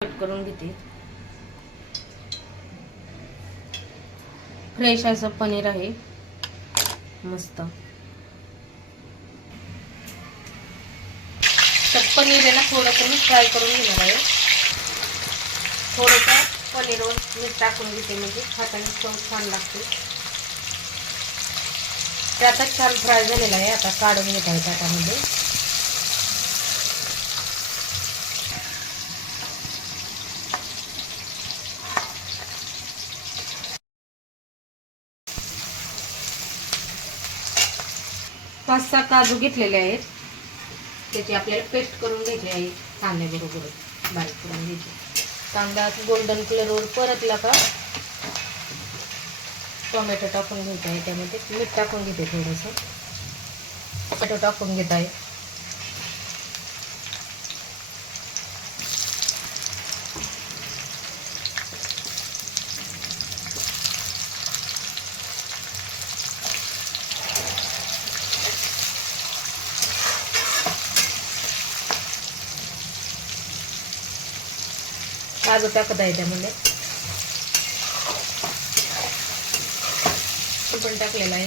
Cut करून घेते. Fresh असं पनीर आहे. मस्त. तर पनीर आहे ना थोडंसं मी फ्राय करून घेणार आहे. थोडंसं पनीरवर मीठ टाकून घेते म्हणजे हाताने चव छान लागते. ते आता छान फ्राय झालेला आहे आता काढून घेत आहे ताटामध्ये पाच सहा काजू घेतलेले आहेत. त्याची आपल्याला पेस्ट करून घ्यायची आहे. कांद्याबरोबर बारीक करून घ्यायची. कांदा गोल्डन कलरवर परतला का टोमॅटो टाकून घ्यायचा आहे. त्यामध्ये मीठ टाकून घेते थोडंसं. टोमॅटो टाकून घेत आहे. काजू टाकत आहे त्यामध्ये पण टाकलेलं आहे.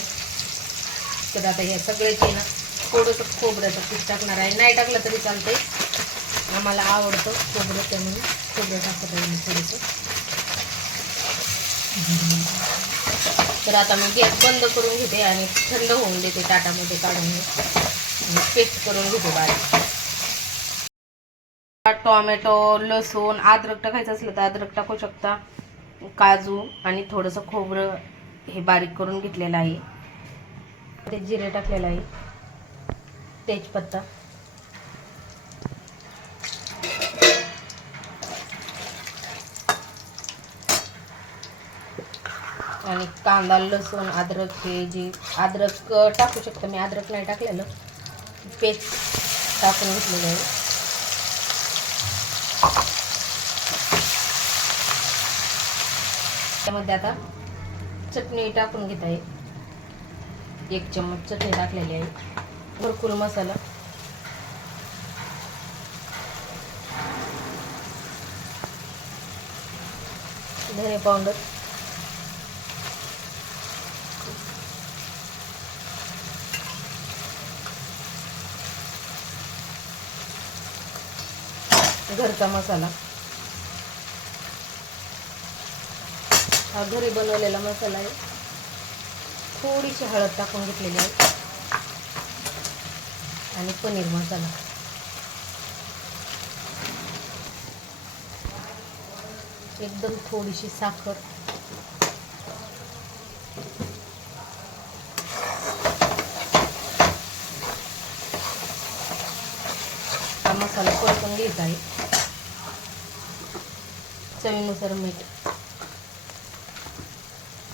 तर आता हे सगळ्याची ना थोडंसं खोबऱ्याचं पीठ टाकणार आहे. नाही टाकलं तरी चालतंय. आम्हाला आवडतं खोबरं त्यामुळे. खोबरं टाकत आहे थोडंसं. तर आता मग गॅस बंद करून घेते आणि थंड होऊन देते ताटामध्ये काढून. पेस्ट करून घेते बारीक. टोमॅटो लसूण अद्रक टाकायचं असलं तर अद्रक टाकू शकता. काजू आणि थोडंसं खोबरं हे बारीक करून घेतलेलं आहे. ते जिरे टाकलेलं आहे. तेजपत्ता. आणि कांदा लसूण अद्रक हे जे अद्रक टाकू शकतं. मी अद्रक नाही टाकलेलं. पेस्ट टाकून घेतलेलं आहे. त्यामध्ये आता चटणी टाकून घेत आहे. एक चम्मच चटणी टाकलेली आहे. भरपूर मसाला. धने पावडर. घरचा मसाला. हा घरी बनवलेला मसाला आहे. थोडीशी हळद टाकून घेतलेली आहे. आणि पनीर मसाला. एकदम थोडीशी साखर. हा मसाला परतून घेत आहे. चवीनुसार मीठ.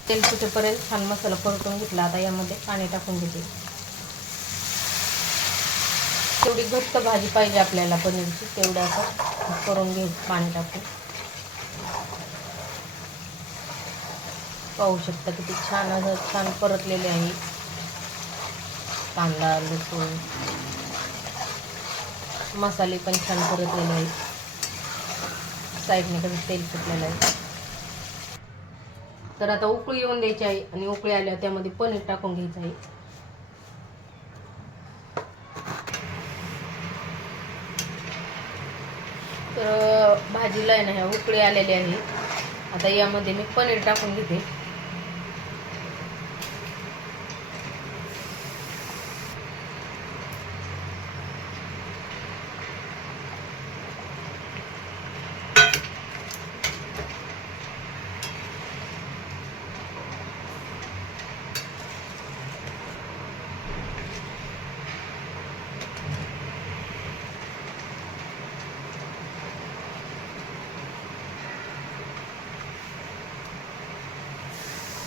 तेल सुटेपर्यंत छान मसाला परतून घेतला आता यामध्ये पाणी टाकून घेते. तेवढी घट्ट भाजी पाहिजे आपल्याला पनीरची तेवढं असं करून घे पाणी टाकून. पाहू शकता किती छान असं छान परतलेले आहे. कांदा लसूण मसाले पण छान परतलेले आहेत. साईडने कसं तेल सुटलेलं आहे. तर आता उकळी येऊन द्यायची आहे आणि उकळी आल्यावर त्यामध्ये पनीर टाकून घ्यायचं आहे. तर भाजीला आहे ना ह्या उकळी आलेली आहे आता यामध्ये मी पनीर टाकून घेते.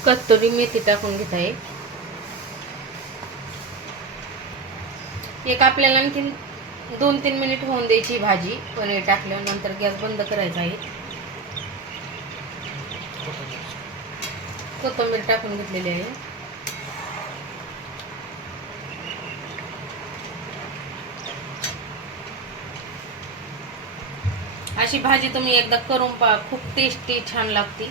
कस्तुरी मेथी टाकून घेत आहे. एक आपल्याला आणखी दोन तीन मिनिट होऊन द्यायची भाजी. पनीर टाकल्यानंतर गॅस बंद करायचा आहे. कोथंबीर टाकून घेतलेली आहे. अशी भाजी तुम्ही एकदा करून पहा. खूप टेस्टी छान लागते.